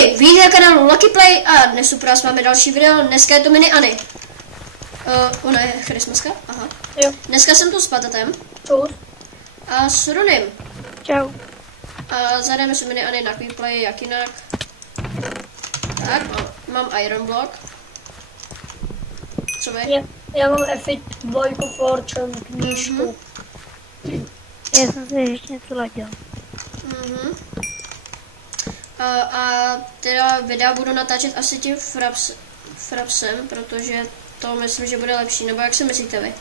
Ahoj, vítej na kanálu Lucky Play a dnes pro vás máme další video, dneska je to mini Anny. Ona je Christmaska, aha. Jo. Dneska jsem tu s Patatem. Čus. A s Runym. Čau. A zahrajeme si mini Anny na Quick Play, jak jinak. Tak, mám Iron Block. Co vy? Já mám F2 Fortune knížku. Já jsem si ještě něco ladil. A teda videa budu natáčet asi tím frapsem, protože to myslím, že bude lepší, nebo jak si myslíte vy?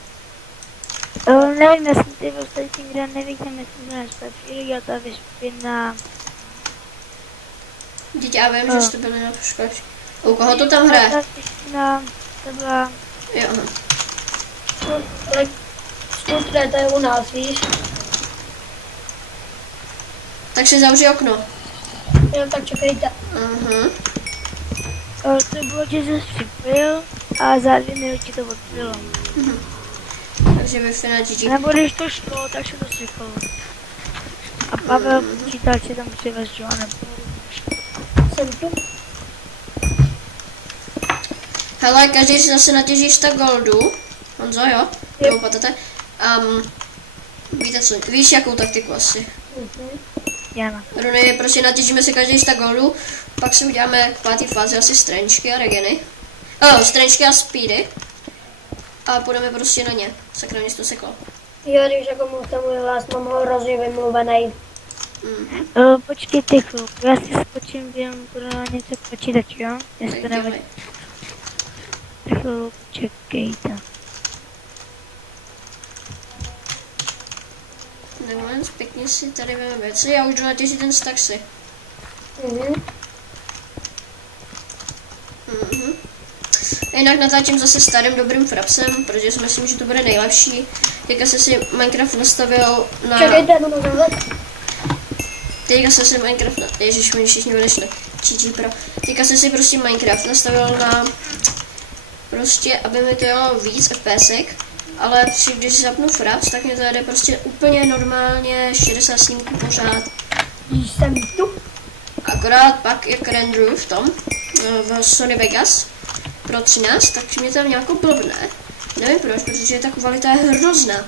Nevím, jestli ty v ostatní kde nevidím, jestli to nestačí, já to vyšpím na... Dítě, já vím, že jste byli na škole. U koho to tam hraje? To byla... Jo, aha. Skutře, to je u nás, víš? Tak si zavři okno. Jo, tak čekejte. To bylo, že se připojil a za 2 minuty to odbylo. Takže Wi-Fi na GG. Nebo když to šlo, tak se to slychalo. A Pavel počítač si tam přivez, že ano. Jsem tu. Hele, každý si zase natěží 100 goldu. Honzo, jo? Nebo Patate. Víte co, víš jakou taktiku asi? Jana. Runy, prostě natěžíme si každý 100 goldů, pak si uděláme k 5. fázi asi strančky a regeny. Strančky a speedy. A půjdeme prostě na ně. Sakra, mě to seklo. Jo, když jako mluvte můj hlas, mám ho hrozně vymluvený. Počkejte chvilku, já si skočím, během pro něco k počítači, jo? Jestli to nevadí. Chvilku, čekejte. Moment, pěkně si tady veme věci, já už jdu natěžit ten staxy. Jinak natáčím zase starým dobrým frapsem, protože si myslím, že to bude nejlepší. Teďka jsem si Minecraft nastavil na... Čekejte, jdu na zavřet. Teďka jsem si Minecraft Ježiš, mi všichni odešli. GG pro. Teďka jsem si prostě Minecraft nastavil na... Prostě, aby mi to jelo víc FPSek. Ale když zapnu fraps, tak mě to jde prostě úplně normálně 60 snímků pořád. Jsem tu. Akorát pak, jak renderuju v tom, v Sony Vegas pro 13, tak mě tam nějakou blbne. Nevím proč, protože ta kvalita je hrozná.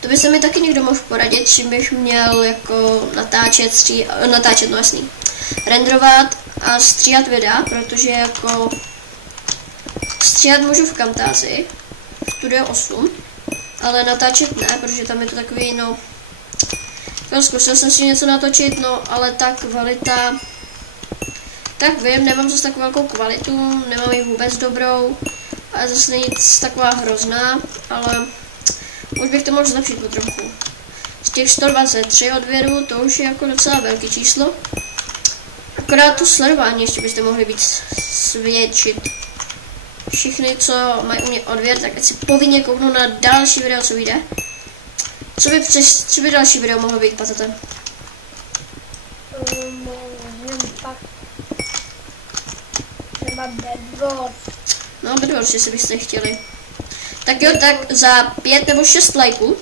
To by se mi taky někdo mohl poradit, čím bych měl jako natáčet, no jasný, renderovat a stříhat videa, protože jako stříhat můžu v Camtasia, Studio 8, ale natáčet ne, protože tam je to takový, no, zkusil jsem si něco natočit, no, ale ta kvalita, tak vím, nemám zase takovou velkou kvalitu, nemám ji vůbec dobrou, ale zase není taková hrozná, ale už bych to mohl zlepšit po trochu. Z těch 123 odběrů, to už je jako docela velký číslo, akorát to sledování ještě byste mohli víc zvětšit. Všichni, co mají u mě odběr, tak ať si povinně kouknou na další video, co vyjde. Co by další video mohlo být, Patate? Třeba Bedwars. No, Bedwars, jestli byste chtěli. Tak jo, tak za 5 nebo 6 lajků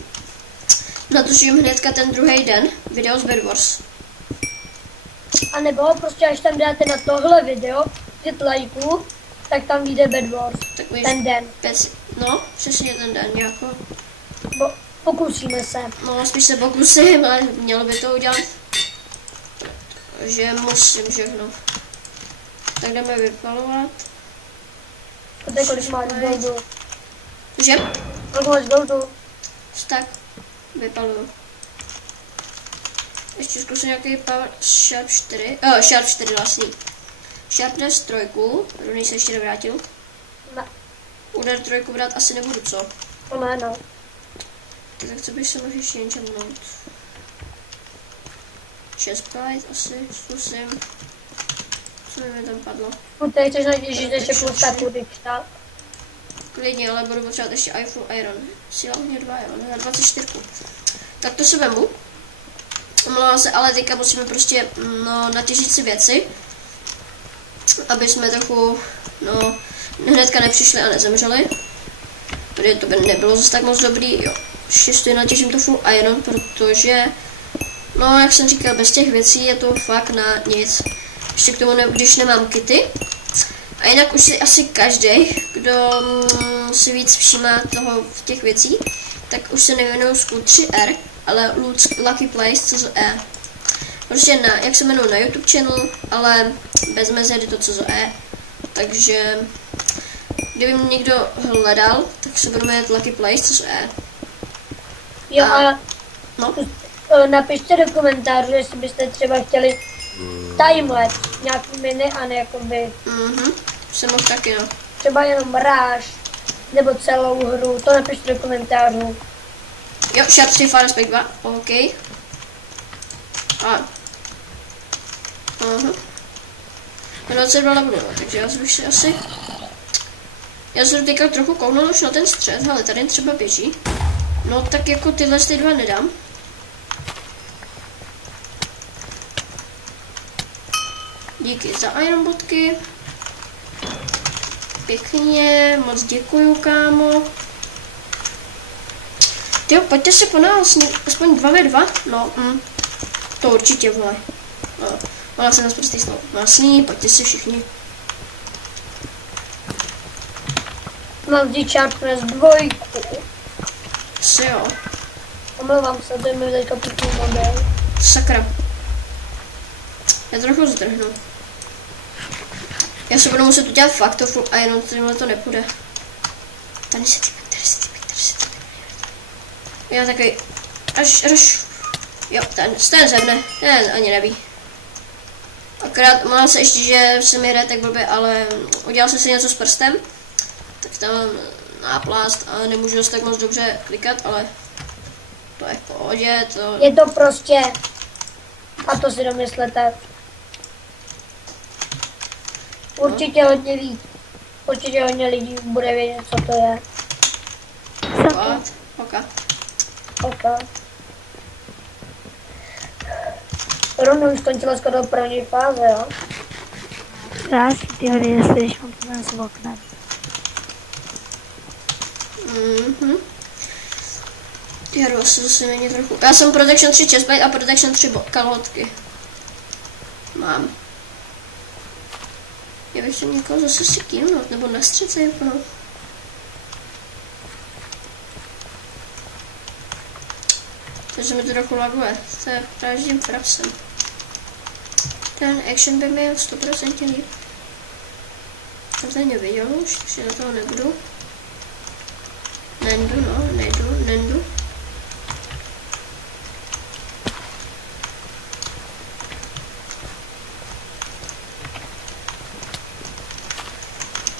natočím hnedka ten druhý den video z Bedwars. A nebo prostě až tam dáte na tohle video 5 lajků, tak tam vyjde Bedwars. Ten den. No, přesně ten den, jako. Pokusíme se. No, spíš se pokusím, ale mělo by to udělat. Že musím všechno. Tak jdeme vypalovat. To je kolik máš goldu. Že? Kolik máš goldu? Tak, vypaluju. Ještě zkusím nějaký power Sharp 4. Sharp 4 vlastní. Sharpness 3, Runý se ještě nevrátil. Ne. Úder 3 brát asi nebudu, co? To ne, no. Tak co bych se mohl ještě enchantnout? 6 byte asi zkusím. Co mi tam padlo? Teď chceš natěžit ještě plus taku, když tak. Klidně, ale budu potřebovat ještě iPhone Iron. Síla ohně 2, jo, na 24. Tak to se vemu. Omlouvám se, ale teďka musíme prostě, no, natěžit si věci. Aby jsme trochu, no, hnedka nepřišli a nezemřeli. Protože to by nebylo zase tak moc dobrý, jo. Ještě natěžím to full iron, protože, no, jak jsem říkal, bez těch věcí je to fakt na nic. Ještě k tomu, když nemám kity. A jinak už si asi každý, kdo si víc všímá toho v těch věcí, tak už se nevěnuju School 3R, ale Lucky Place.CZE. Prostě jak se jmenuji na YouTube channel, ale bez mezery to CZE. Takže kdyby mě někdo hledal, tak se budu jmenovat Lucky Place.CZE. Jo, a no. Napište do komentářů, jestli byste třeba chtěli timelapse, nějaký mini a ne jakoby... Jsem mohl taky, no. Třeba jenom ráž, nebo celou hru, to napište do komentářů. Jo, Sharp 3 Fire Respect 2, OK. A. 22 nebudu, takže já bych si asi... Já jsem teďka trochu kouknul už na ten střed, ale tady třeba běží. No tak jako tyhle ty dva nedám. Díky za iron bodky. Pěkně, moc děkuju, kámo. Tyjo, pojďte si po nás, aspoň 2v2. No, to určitě, vole. No, ona se nás prostě slovo. Jasný, pojďte si všichni. Mám vždy Sharpness 2. Asi jo. Omlouvám se, to je mi teďka pěkný model. Sakra. Já trochu zdrhnu. Já se budu muset udělat fakt to full iron, tohle to nepůjde. Tady se týpek. Já takový, až, jo, ten zemne, ten ani neví. Akorát mám se ještě, že se mi hraje tak blbě, ale udělal jsem si něco s prstem, tak tam náplast a nemůžu dost tak moc dobře klikat, ale to je v pohodě, to... Je to prostě, a to si domyslete. Určitě hodně lidí bude vědět, co to je. Ok. Rovnou už skončila skoro první fáze, jo? Krásný ty hry, jestli když mám to z okna. Ty hry asi zase není trochu... Já jsem Protection 3 chestplate a Protection 3 kalhotky. Mám. Já bych chtěl někoho zase si kývnout, nebo na střece jako. Takže mi to trochu laguje. To je právě tím frapsem. Ten action by měl 100% líp. Jsem tady neviděl už, takže na toho nebudu. Nendu.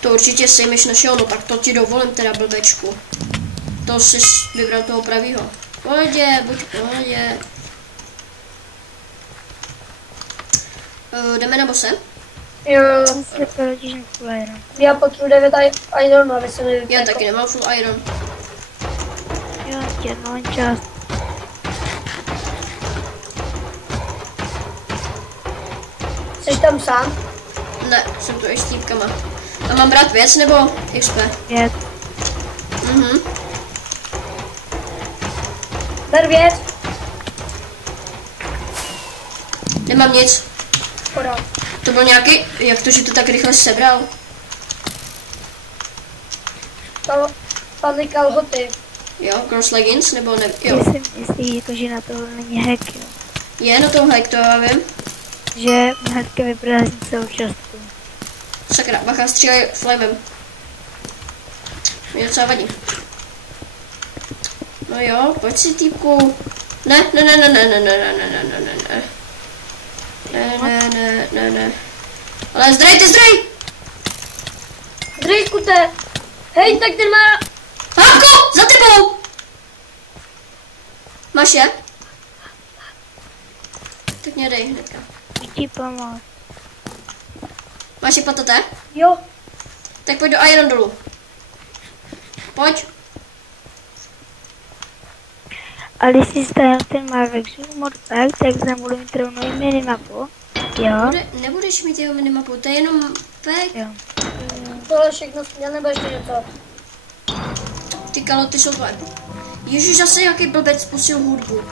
To určitě sejmeš našeho, no tak to ti dovolím teda, blbečku. To jsi vybral toho pravýho. Pohodě, buď v pohodě. Jdeme na bose? Jo. Full iron. Já potřebuji 9 iron, aby se mi vypěkl. Já taky nemám full iron. Jo, jednou část. Jsi tam sám? Ne, jsem tu ještě s týpkama. A mám brát věc nebo XP? Věc. Ber věc. Nemám nic. Škoda. To byl nějaký, jak to, že to tak rychle sebral? Padly kalhoty. Jo, cross leggings, nebo ne, jo. Jsem jistý, jako, že na tohle není hack, jo. Je na tom hack, to já vím. Že hacky vyprázdní celou částku. Sakra, bacha, střílej flamem. Mě docela vadí. No jo, pojď si týpku. Ne. Ale zdrej. Zdrej, skute. Hej, tak ten má... Hápko, za tebou! Máš je? Tak mě dej hnedka. Ti pomoct. Máš je pataté? Jo. Tak pojď do iron dolů. Pojď. A když si stavím ten Marvex modpack, tak tam budu mít rovnou i minimapu. Jo. Nebudeš mít jeho minimapu, to je jenom pack. Jo. Tohle všechno směl, nebo ještě něco? Ty kaloty jsou tvoje. Ježiš, zase jaký blbec pustil hudbu.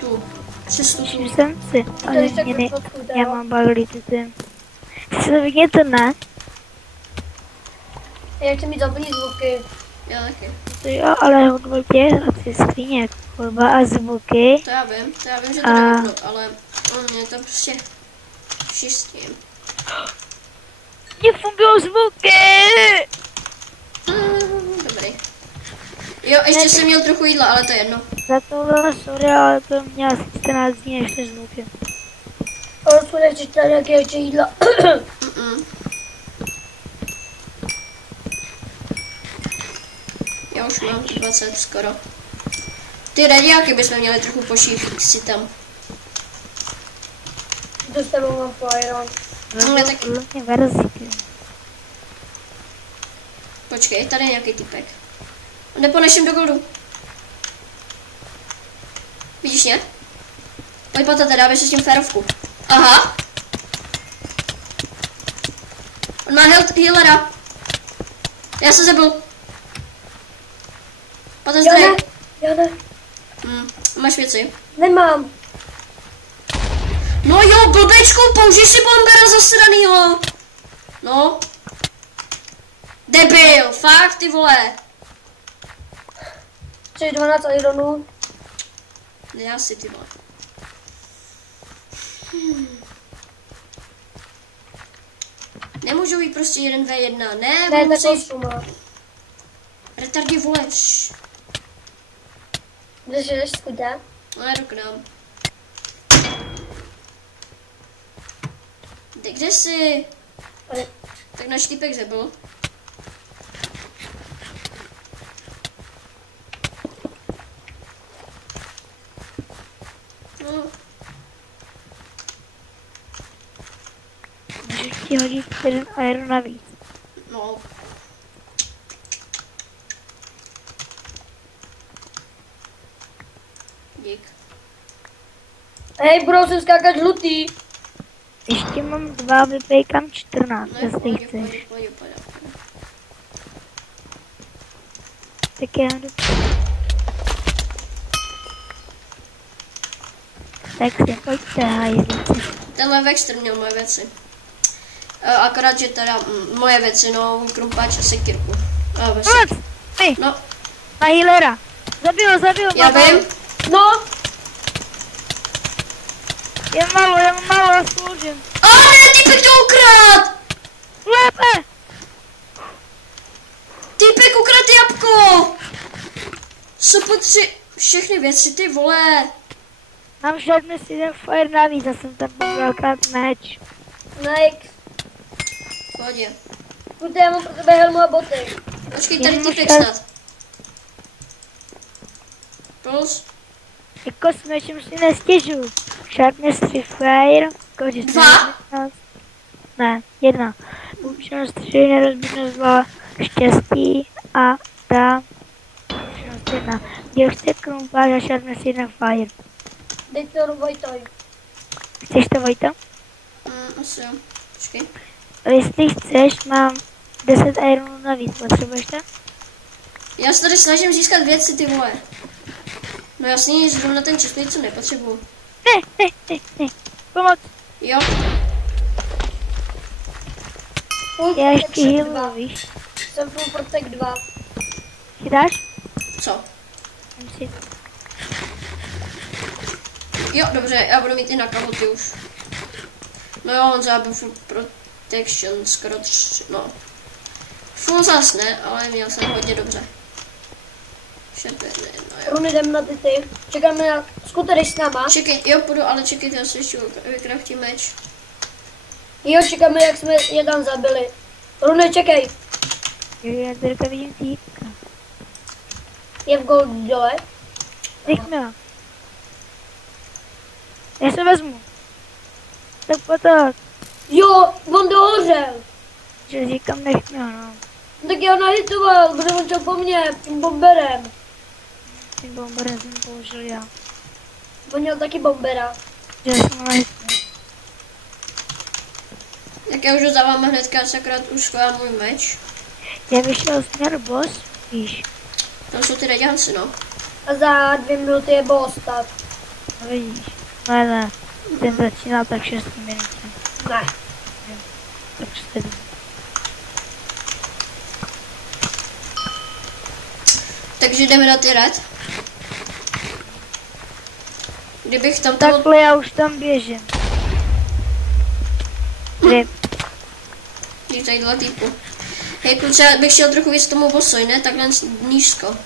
Tu. Cestu tu. Už jsem si, ale když tak mě ne, vyfotku, já mám baglity tím. Si to vidíte, ne? Já chci mít zaplnit zvuky. Já taky. To jo, ale hodnotě hrací skříně, jako hudba a zvuky. To já vím, že to nevypnu, ale mě to prostě čistím. Nefungují zvuky! Dobrý. Jo, ještě jsem měl trochu jídla, ale to je jedno. Za tohle sorry, ale to mě asi 14 dní než ty zvuky. Ale co nechceš tady nějaké ještě jídla? Já už mám 20 skoro. Ty radiáky bychom měli trochu pošít si tam. To s tebou mám flyron. No, taky. Mě verzíky. Počkej, tady je nějaký typek. Neponeším do goldu. Vidíš mě? Pojď patate, dáme si s tím férovku. Aha. On má healera. Já se zabil. Patate Já zdroj. ne, já ne. Máš věci? Nemám. No jo, blbečku, použij si bombera zasranýho. No. Debil, fakt ty vole. Chceš 12 ironů? Já si ty vole. Nemůžu jít prostě 1v1, ne, Ne, budu tak musí... 8 má. Retardy voleš. Kde jdeš, skutá? No jdu k nám. Kde jsi? Ale Tak náš týpek zabil. No, Můžu ti hodit jeden iron navíc. no. Dík. hej, budou se skákat žlutý. Ještě mám 2, vypejkám 14, No, jestli pojď, chceš. pojď. Tak já jdu. Tak si pojďte, hajzlici. Tenhle Vexter měl moje věci. Akorát, že teda moje věci, no, krumpáč a sekirku. Moc! Ty, No, na healera. Zabil, já mám vím. No, Je málo, já sloužím. A ne, týpek to ukrát! Lépe! Týpek ukrát jabko! Co potři... Všechny věci, ty vole. Mám žádný si jeden fire navíc, já jsem tam pobral krát meč. next. Pohodě. Skutá, já mám pro tebe helmu a boty. Počkej, tady Jenom týpek šel- snad. Plus Jako s mečem si nestěžuju. Sharpness 3 fire, kořist 2. Ne, 1. Účinnost 3, nerozbitnost 2, štěstí a ta účinnost 1. Děl chce krumpář a sharpness 1 fire. Dej to Vojtoj. Chceš to, Vojto? Asi jo. Počkej. Ale jestli chceš, mám 10 ironů navíc, potřebuješ to? Já se tady snažím získat věci, ty vole. No jasně, zrovna ten čistlý, co nepotřebuju. Ne, pomoc. Jo, Full Já ještě protection 2. healu, víš? Jsem full protect 2. Chytáš? co? Jsem si... Jo, dobře, já budu mít i na kahoty už. No jo, on zábil full protection, skoro 3, no. Full zas ne, ale měl jsem hodně dobře. No jo. Runy, jdem na ty. Čekáme na skuter, s náma. Čekej, jo, půjdu, ale čekejte, já si ještě vykraftím meč. Jo, čekáme, jak jsme je tam zabili. Runy, čekej. Já teďka vidím týpka. Je v gold dole. Nech mi ho. Já se vezmu. Tak potom. Jo, on dohořel. Že říkám, nech mi ho, no. No tak já nahitoval, protože on šel po mně, tím bomberem. Tím bomberem jsem použil já. On měl taky bombera. Že jsem nahitnul. Tak já už ho za váma hnedka, akorát už schovám můj meč. Já vyšel směr boss, víš. Tam jsou ty radianci, no. A za 2 minuty je boss, tak. No vidíš. Ne. Ten začíná tak 6 minut. Ne. Tak 7. Takže jdeme na ty red. Kdybych tam toho... Takhle já už tam běžím. Když tadyhle týpu. Hej kluče, já bych šel trochu víc k tomu bosoj, ne? Takhle nízko.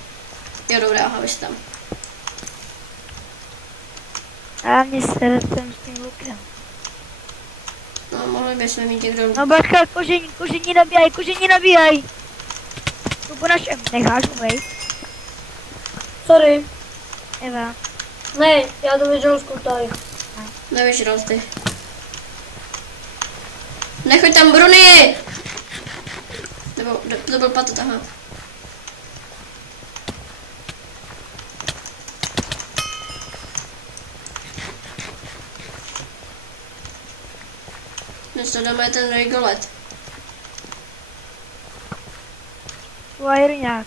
Jo, dobrá, aha, vy tam. A mě sere ten s tím lukem. No, mohli bychom mít někdo luk. No bacha, kožení nabíjaj. Tu po našem, necháš ubejt. Sorry. Eva. Ne, já to vyžral skutaj. Nevyžral ty. Nechoď tam, Bruny! Nebo, to byl patot, aha. Dnes to dáme ten rigolet. Vajrňák.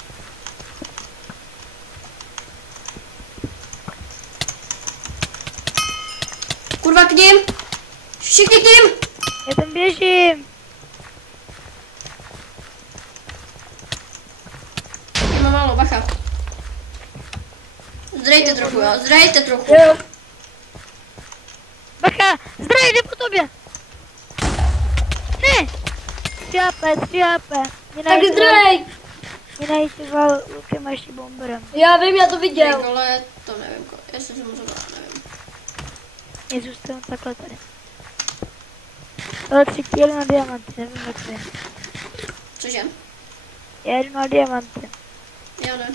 Kurva, k ním! Všichni k ním! Já tam běžím. Mám málo, bacha. Zdrejte trochu, jo, zdrejte trochu. Jo. Bacha, zdroj, jde po tobě. Ne. 3 HP. Tak zdrej. Mě najitoval lukem a ještě bomberem. Já vím, já to viděl. Rigolet, to nevím, jestli jsem mu zavolal, nevím. Je zůstanu takhle tady. Ale 3 jdu na diamanty, nevím jak to je. Cože? Já jdu na diamanty. Já ne.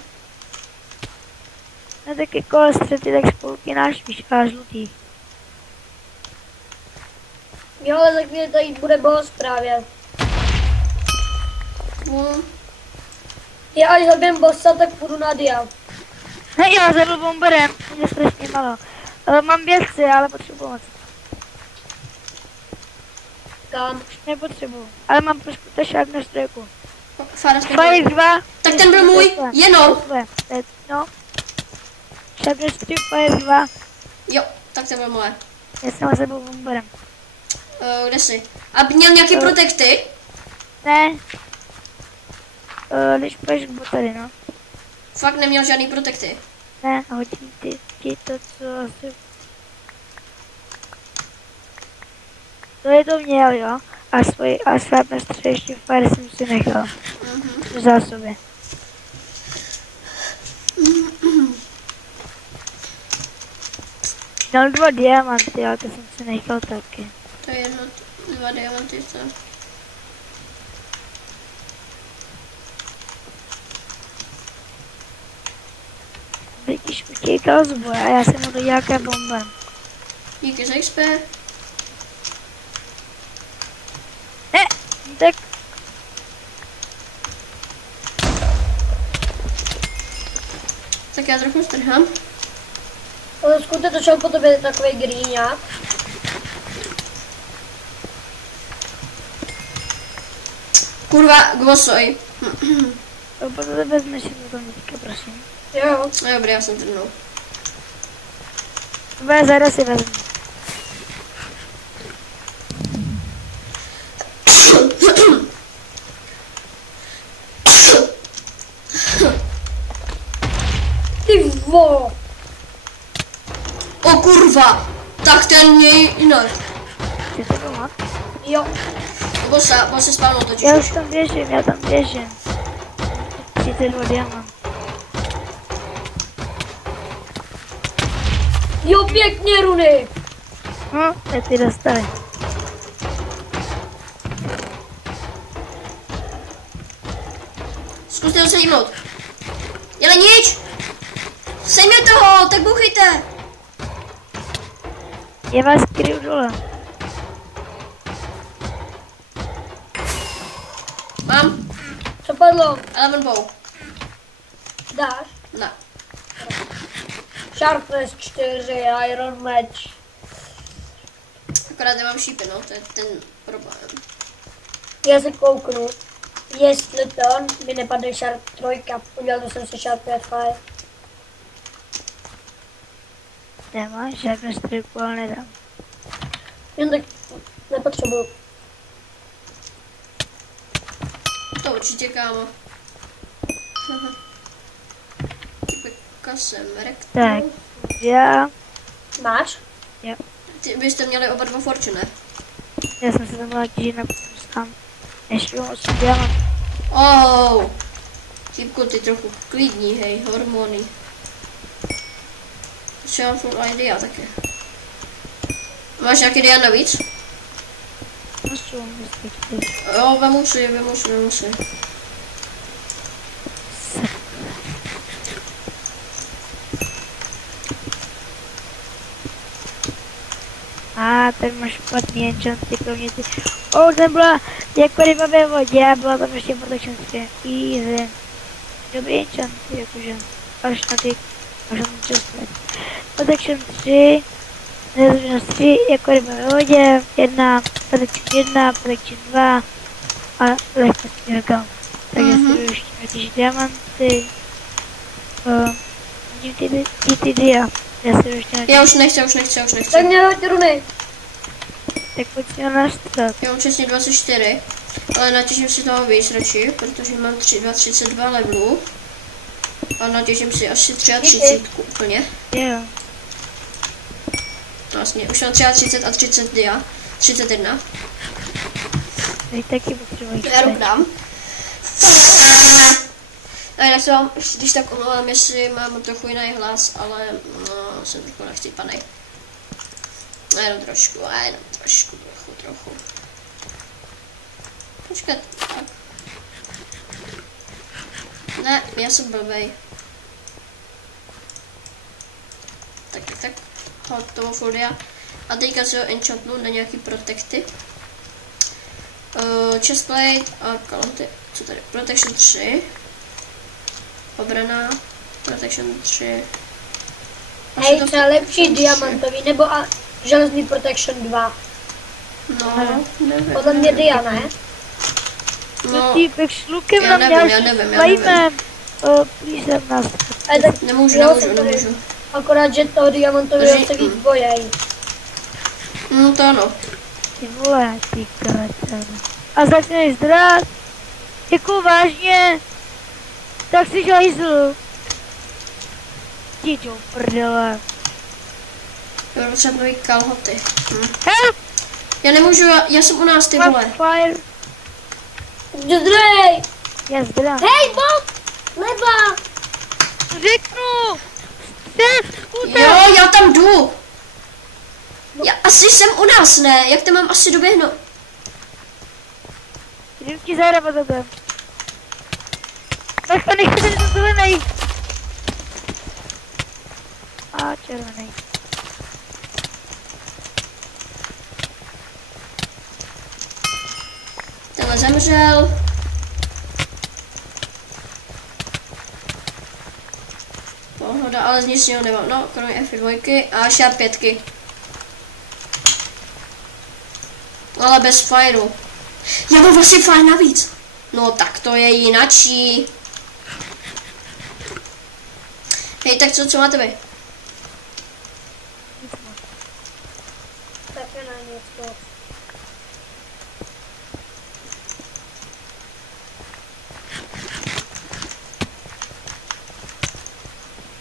No tak jako střety, tak spolky náš víš, a žlutý. Jo, ale za chvíli tady bude boss právě. Já až zabijem bossa, tak půjdu na dia. Hej, já zabil bomberem, mě strašně malo. Mám běžce, ale potřebuji pomoc. Kam? Už nepotřebuji, ale mám trošku tašák na strojku. Fire 2. Tak ten byl můj, jenom. No. Sharpness 3, Fire 2. Jo, tak to bylo moje. Já jsem ho zabil bomberem. Kde jsi? A měl nějaký protekty? Ne. Když půjdeš k tady, no. Fakt neměl žádný protekty. Ne, hodím ti to, co asi... To je to měl, jo. A Sharpness 3 ještě Fire jsem si nechal. V zásobě. Měl 2 diamanty, ale to jsem si nechal taky. To je jedno, 2 diamanty, co? Když utíkal z boje a já jsem mu do nějaké bomba. Díky za XP. Ne, tak... Tak já trochu strhám. Ale skutečně to šel po tobě takový grýňák. Kurva, gbosoj. To po to vezmeš si to teďka, prosím. Jo. No dobrý, já jsem trhnul. Tvoje zada si vezmu. Ty vo. O kurva! Tak ten měj jinak. Chci to pomoct? Jo. Bossa se spávnul totiž. Já už tam běžím. 32 diamant. Jo, pěkně, Runy. Teď ty dostali. Zkuste ho sedímnout. Jelenič! Sejme toho, tak bouchejte! Je vás kryju dole. Mám, Co padlo? Eleven bow. Dáš? Ne. Sharpness 4, Iron Match. Akorát nemám šípy, no, to je ten problém. Já se kouknu, jestli to mi nepadne Sharp 3. Udělal jsem si Sharp 5. nemáš, žádnou stryku, ale nedám. Jen tak nepotřebuju. To určitě, kámo. Typeka jsem rektů. Tak, já, Máš? Ty byste měli oba dva fortune. já jsem se tam byla těžit na sám. Ještě mám 8 diamantů. Oh. Týpku, ty trochu klidní, hej, hormony. Třeba full idea také. Máš nějaký dia navíc? No jsou, myslím. Jo, vemu si. A tady máš špatný enchanty, kromě ty. Jsem byla jako ryba ve vodě a byla tam ještě protection 3. Easy. Dobrý enchanty, jakože. Až na ten čas. Protection 3. Nezbytnost 3, jako ryba ve vodě. 1, protection 2. A lehkost 4. Takže si ještě natíž diamanty. Ty dia. Já si ještě natíž. Já už nechci. Tak mě hoď runy. Tak pojď si ho naštvat. Já mám přesně 24, ale natěžím si toho víc radši, protože mám 32 levelů. A natěžím si asi 33 úplně. Jo. Vlastně, už mám 33 a 30 dia. 31. Tady taky potřebuji. Já dám. A jinak se vám, když tak omlouvám, jestli mám trochu jiný hlas, ale no, jsem trochu nachcípanej. Jenom trošku. Počkat, tak. Ne, já jsem blbej. Tak. Hotovo folia. A teďka se ho enchantnu na nějaký protekty. Chestplate a kalanty. Co tady? Protection 3. Obrana. Protection 3. Hej, třeba lepší diamantový, nebo a železný protection 2. No, nevím. Podle mě dia, ne? No, Týpek s lukem já na nevím. flame. Plísem nás. Ale tak Nemůžu. akorát, že toho diamantového se víc bojej. No to ano. Ty vole, ty kretén. A začneš zdrát? Jako vážně? Tak si žajzl. Děťo, prdele. Já budu třeba nový kalhoty. Help! Já nemůžu, já jsem u nás, ty vole. Fire. Zdrej! Já zdrám. Hej, Bob! Leva! Řeknu! Střed, skutek! Jo, já tam jdu. Já asi jsem u nás, ne? Jak tam mám asi doběhnout? Jdem ti zahrabat takhle. Bacha, nechci to zelenej. A červenej. Tenhle zemřel. Pohoda, ale z nic jiného nemám. No, kromě F2 a Sharp 5. Ale bez fireu. Já mám vlastně fire navíc. No tak to je jinačí. Hej, tak co máte vy? Tak je na něco.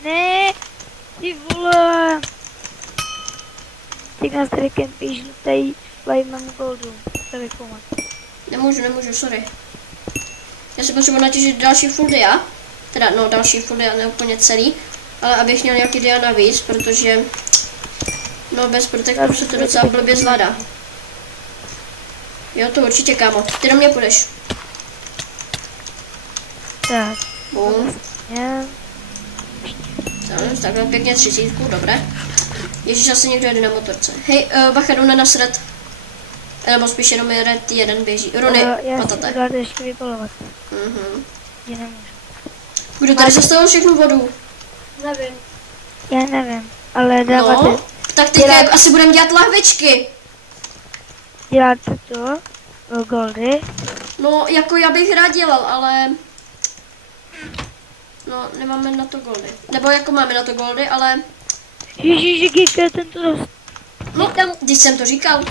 Ne, ty vole. Ty nás tady kempíš tady flamem goldu. To vykomat. Nemůžu, sorry. Já si potřebuji natěžit další full dia. Teda, no, další full dia, ne úplně celý. Ale abych měl nějaký dia navíc, protože... No, bez protektorů se to docela blbě zvládá. Jo, to určitě, kámo. Ty do mě půjdeš. Tak. Bum. Já. Takhle pěkně 30, dobré. Ježíš, asi někdo jede na motorce. Hej, bacha, jdu nasrat. Nebo spíš jenom je red jeden běží. Rony, patate. Já si ještě vybalovat. Já nemůžu. Kdo tady zastavil všechnu vodu? Nevím. Já nevím, ale dáváte. No, tak teďka asi budeme dělat lahvičky. Děláte to? Goldy? No, jako já bych rád dělal, ale... No, nemáme na to goldy. Nebo jako máme na to goldy, ale... Ježíši, Kike, ten to dost. No, tam, když jsem to říkal.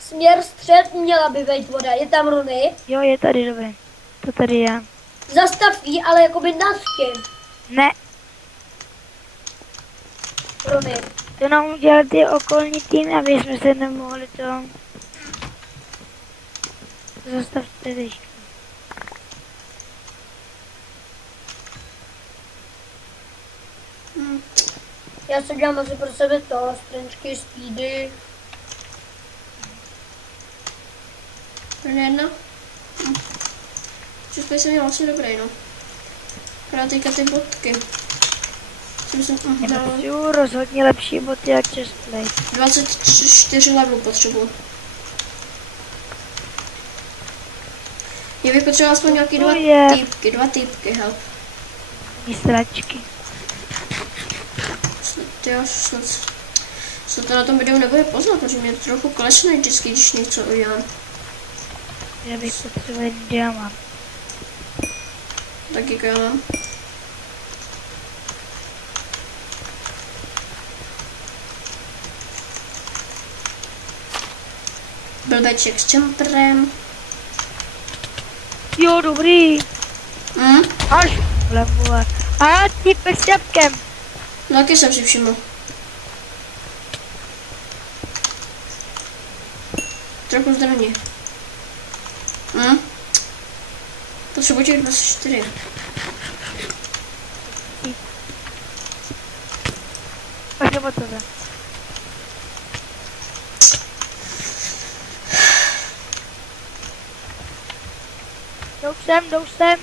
Směr střed měla by být voda. Je tam Rony. Jo, je tady, dobré. To tady já. Zastav jí, ale jakoby nad tím. Ne, Rony. to nám udělal ty okolní tým, aby jsme se nemohli to... Zastavte teď. Já se dělám asi pro sebe to, strenčky, speedy. To je jedna. Český jsem měl asi dobrý, no. Akorát teďka ty bodky. Co jsem dala? Nepotřebuji rozhodně lepší boty jak čestlej. 24 levelů potřebuji. Já bych potřeboval aspoň nějaký dva týpky, hel. Sračky. Jo, snad to na tom videu nebude poznat, protože mě trochu klesne vždycky, když něco udělám. Já bych potřeboval jen diamant. Tak jak já mám. Blbeček s jumperem. Jo, dobrý. Až. Levole. A týpek s jabkem. No taky jsem si všiml. Trochu zdraně. Potřebuji těch 24. Až nebo tohle. Jdou sem.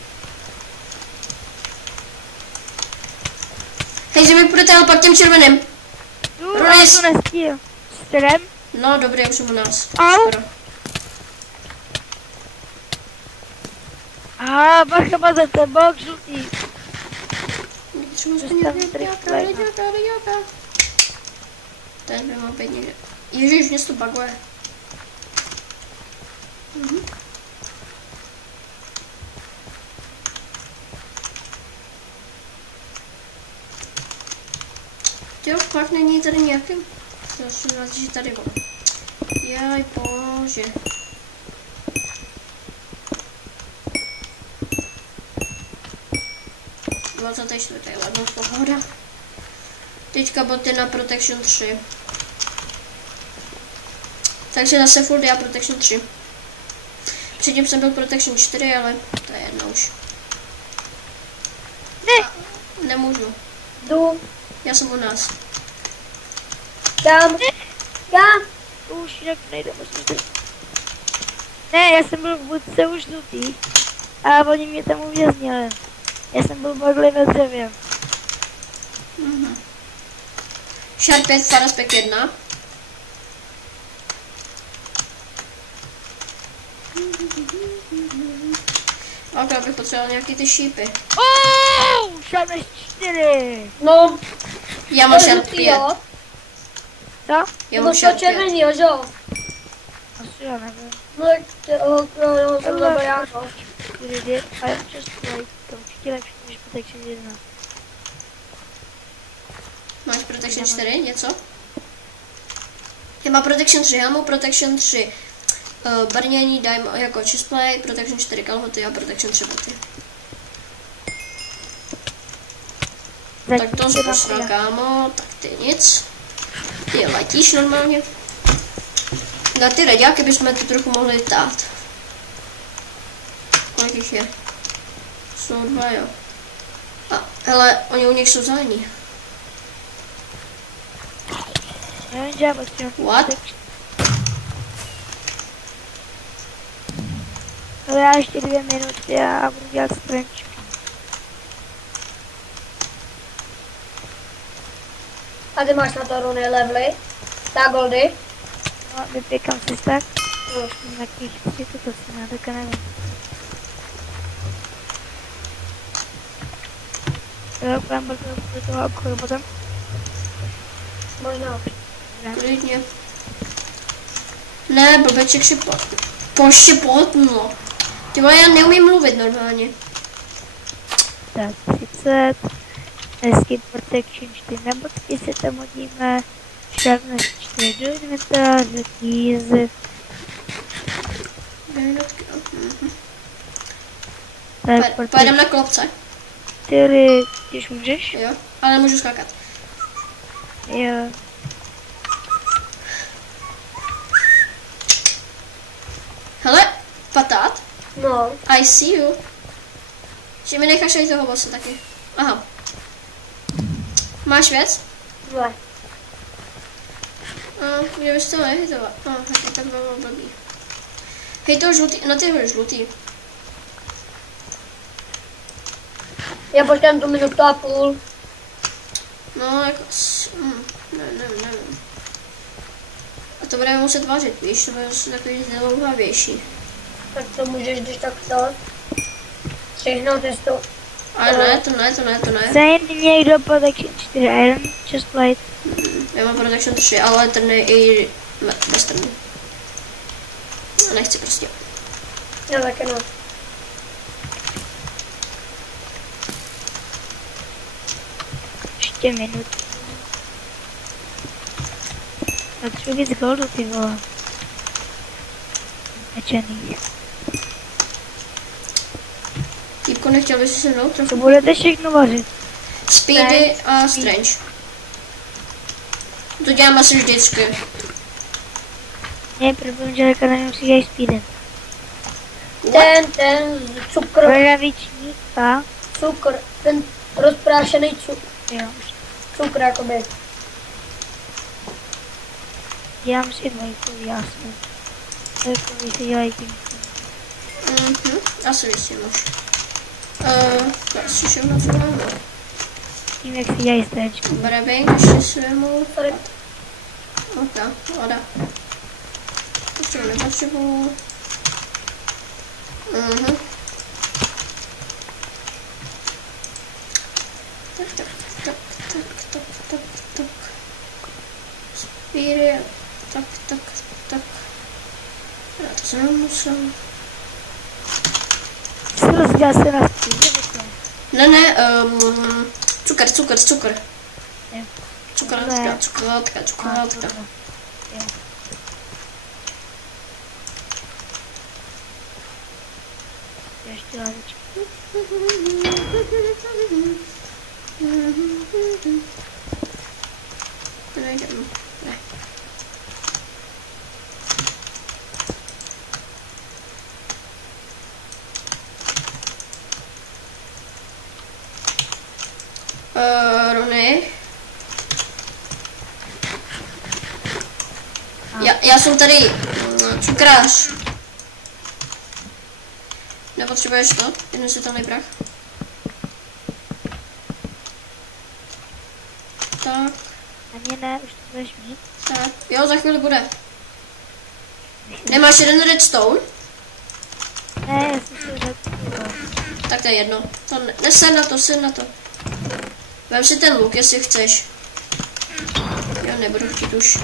Hej, že mi půjdete ale pak těm červeným. Ale to nestíl. Středem? No dobrý, už jsem u nás. Au. Aha, bacha, baza, to je bok žlutý. Tady by mám opět někde. Ježiš, mě to buguje. Jo, fakt není tady nějaký. To jsem rád, že tady bylo. Jaj, bože. Ledno, pohoda. Teďka boty na Protection 3. Takže zase full dia Protection 3. Předtím jsem byl Protection 4, ale to je jedno už. Ne. Nemůžu. Jdu. Já jsem u nás. Kam? Už jinak nejde, musím. Ne, já jsem byl v budce už žlutý. A oni mě tam uvěznili. Já jsem byl bagli ve dřevě. Sharp 5, Faraspek 1. Ok, bych potřeboval nějaký ty šípy. Sharp 4. No. Já mám Sharp 5. Co? Já mám Sharp 5. červený, jo, že jo? Asi já nevím. No, jo, jsem to já. A já čestlej. To určitě lepší než Protection 1. Máš Protection 4, něco? Já mám Protection 3, já mám Protection 3. Brnění, dajme jako chestplate, Protection 4 kalhoty a Protection 3 boty. Tak to zkusím, kámo, tak ty nic. Ty letíš normálně. Na ty reďáky bychom to trochu mohli tát. Kolik jich je? Jsou 2, jo. A, hele, oni u nich jsou zelení. What? Ale já ještě 2 minuty a budu dělat strenčky. A ty máš na to runy levely? Ta goldy? No, vypěkám si tak. Už na těch 3, to si já taky nevím. Jo, půjdem do toho obchodu potom. Možná. Klidně. Ne, blbeček si pošepotnulo. Ty vole, já neumím mluvit normálně. Tak, 30. Hezky Protection 4 na bodky se tam hodíme. Sharpness 4 do inventáře, keys. Pojedeme na klopce. 4, když můžeš? Jo, ale nemůžu skákat. Jo. Hele, patát. No, I see you. Že mi necháš i toho bossa taky. Aha. Máš věc? ne. Mě bys to nehitoval. Tak bylo blbý. Hej, to žlutý, no ty ho žlutý. Já počkám tu minutu a půl. No, jako, nevím. A to budeme muset vařit, víš, to bude zase takový nelouhavější. Tak to můžeš, když tak to střihnout, jestli to... Ale to ne. Chce někdo Protection 4 Iron Chestplate? Já mám Protection 3, ale trny i bez trny. A nechci prostě. Já taky no. Ještě minut. Potřebuji víc goldu, ty vole. Mečených. Týpko, nechtěl bys se mnou To trochu? budete všechno vařit. Speedy a Strange. To dělám asi vždycky. Ne, problém, že lekada nemusí jít speedem. Ten cukr, Rožavičníka. cukr, ten rozprášený Jo. cukr, jakoby. Dělám si dvojku, jasně. Dvojkový si dělají tím. Asi vysím už. Asi všechno, co mám. Tím, jak si dělají stréčku. Barabink, ještě si vemu. Sorry. Ok, voda. Už to nepotřebuju. Tak. Spíry, tak. Já to jsem musel. Jsi rozdělal se na speed, nebo co? Ne, cukr. Jo. Cukrovatka. Jo. Ještě lázičku. Nejdem. Ne. Rony. Já jsem tady cukrář. Nepotřebuješ to? Jeden světelný prach. Tak. Ani ne, už to budeš mít. Tak. Jo, za chvíli bude. Nemáš jeden redstone? Ne, já jsem si už Tak to je jedno. To ser na to. Vem si ten luk, jestli chceš. Já nebudu chtít už.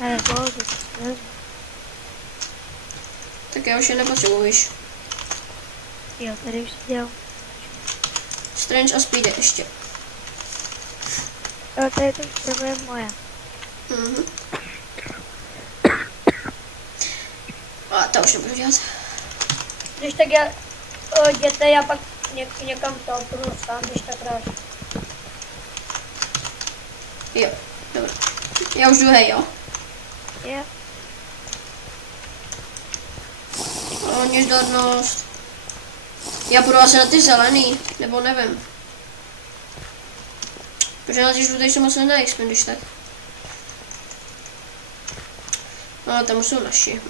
Ale goldu, to si vezmu. Tak já už je nepotřebuješ. Jo, tady už si dělal. Strange a Speedy ještě. Jo, tady to už je moje. A to už nebudu dělat. Když tak já, jděte, já pak někam to půjdu sám, když tak rád. Jo, dobré. Já už jdu, hej, jo. Jo. Neždárnost. Já půjdu asi na ty zelený, nebo nevím. Protože na ty žlutý jsem moc neexpend, když tak. No, tam už jsou naši.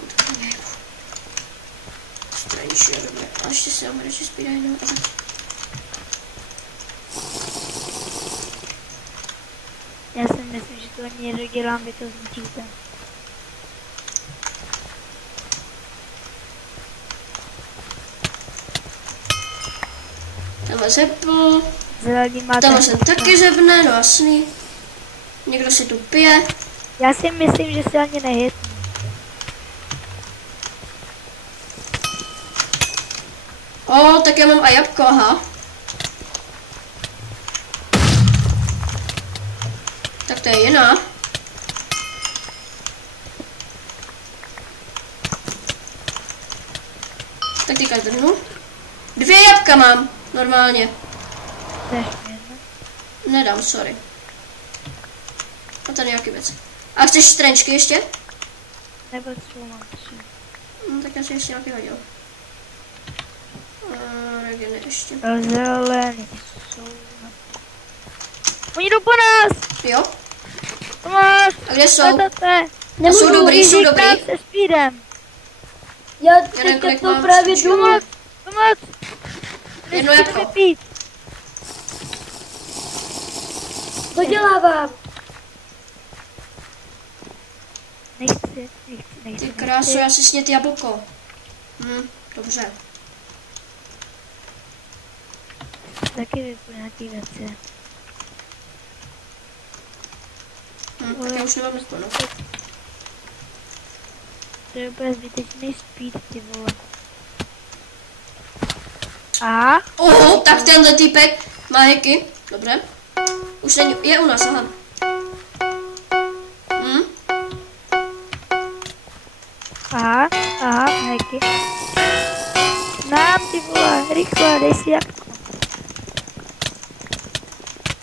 Strange, je dobré. A ještě si dáme radši Speedy, no a tak. Já si myslím, že to ani nedodělám, vy to zničíte. Tamhle zepl. Zelený máte. Tamhle jsem taky zebne, no jasný. Někdo si tu pije. Já si myslím, že se ani nehitnu. Tak já mám a jabko, aha. Tak to je jiná. Tak teďka zdrhnu. 2 jabka mám, normálně. Nedám, sorry. A tady nějaký věc. A chceš strenčky ještě? Nebo co mám 3. Tak já si ještě nějaký hodil. Regeny ještě. Zelený jsou. Oni jdou po nás! Jo? Pomoc! A kde jsou? Nemůžu, Jsou dobrý, jsou dobrý. Se speedem. Já nevím, teďka kolik to mám právě stříčků. jdu. Pomoc! Jedno jabko. Vypít. Dodělávám. Nechci. Ty krásu, já si snět jablko. Dobře. Taky vypůjdu nějaký věci. Tak já už nemám nic, no. To je úplně zbytečný speed, ty vole. A? Tak tenhle týpek má hacky. Dobře. Už není, je u nás, aha. Aha, hacky. Nám, ty vole, rychle, dej si jabko.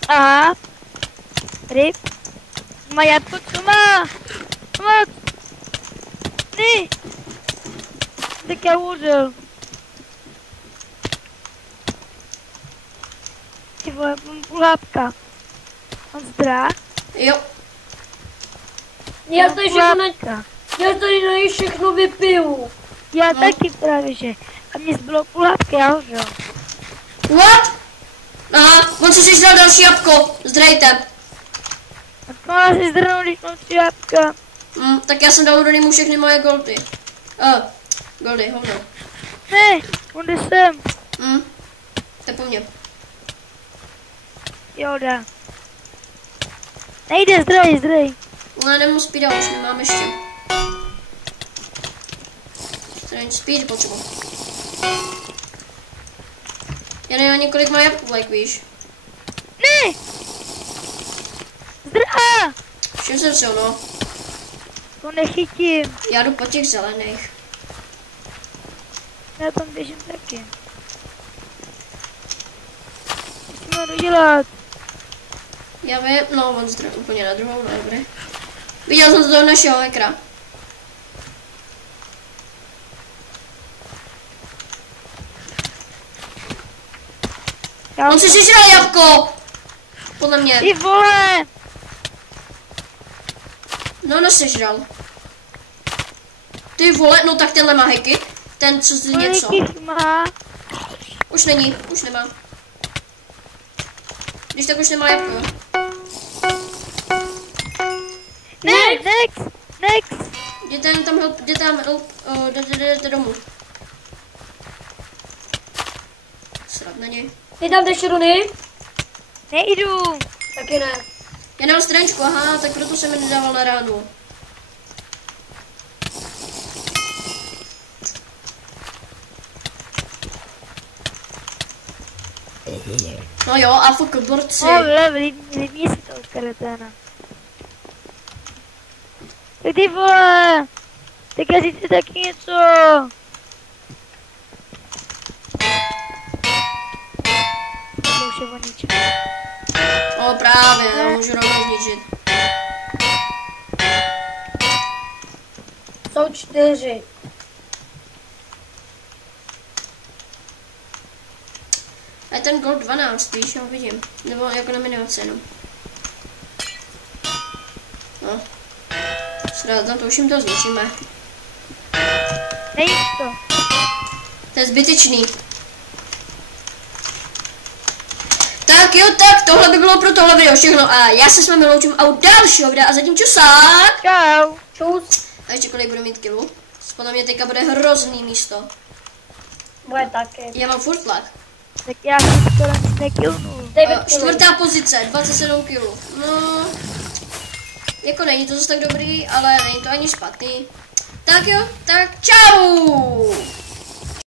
Aha. Ryb. Má jabko, co má? Pomoc. Ne. Tak já umřel. Ty vole, mám půl hápka. On zdrá? Jo. Já tady na něj všechno vypiju. Já taky právě, že. A mě zbylo půl hápka, já hořel. What? Aha, on si sežral další jabko. Zdrejte. A to má si zdrnout, když mám 3 jabka. Tak já jsem dal do němu všechny moje goldy. Goldy, hovno. Ne, on jde sem. To je po mně. Jo, dá. Nejde, zdrej. No, nemůžu speeda, už nemám ještě. Strange speed potřebuji. Já nevím ani kolik má jabku, like, víš. Ne! Zdrá! Všem jsem se, no. To nechytím. Já jdu po těch zelených. Já tam běžím taky. Musíme dodělat. Já vím, no, on zdrá úplně na druhou, no, dobré. Viděl jsem to do našeho hackera. On si sežral jabko! Podle mě. Ty vole! No, nesežral. Ty vole, no tak tenhle má hacky. Ten, co si něco. Kolik má? Už není, už nemá. Když tak už nemá jabko, jo. Ne, next! Jde tam help, jde domů. Srad na něj. Ty tam jdeš, Runy? Nejdu. Taky ne. Já nemám strančku, aha, tak proto jsem mi nedával na ránu. No jo, a fuck, borci. Líbí si to skeleténa. Tak ty vole! Tak já si taky něco. To už je voniček. O, právě, já můžu rovnou zničit. Jsou 4. A je ten gold 12, víš, já ho vidím. Nebo jako na miniaci jenom. No. Srát, na to už jim to zničíme. Nejď to. To je zbytečný. Tak jo, tak tohle by bylo pro tohle video všechno a já se s vámi loučím a u dalšího videa a zatím čusák. Čau. Čus. A ještě kolik budu mít kilů? Podle mě teďka bude hrozný místo. Bude taky. Já mám furt tlak. Tak já si skoro nic nekilnu. 9 kilů. 4. pozice, 27 kilů. No, jako není to zase tak dobrý, ale není to ani špatný. Tak jo, tak čau!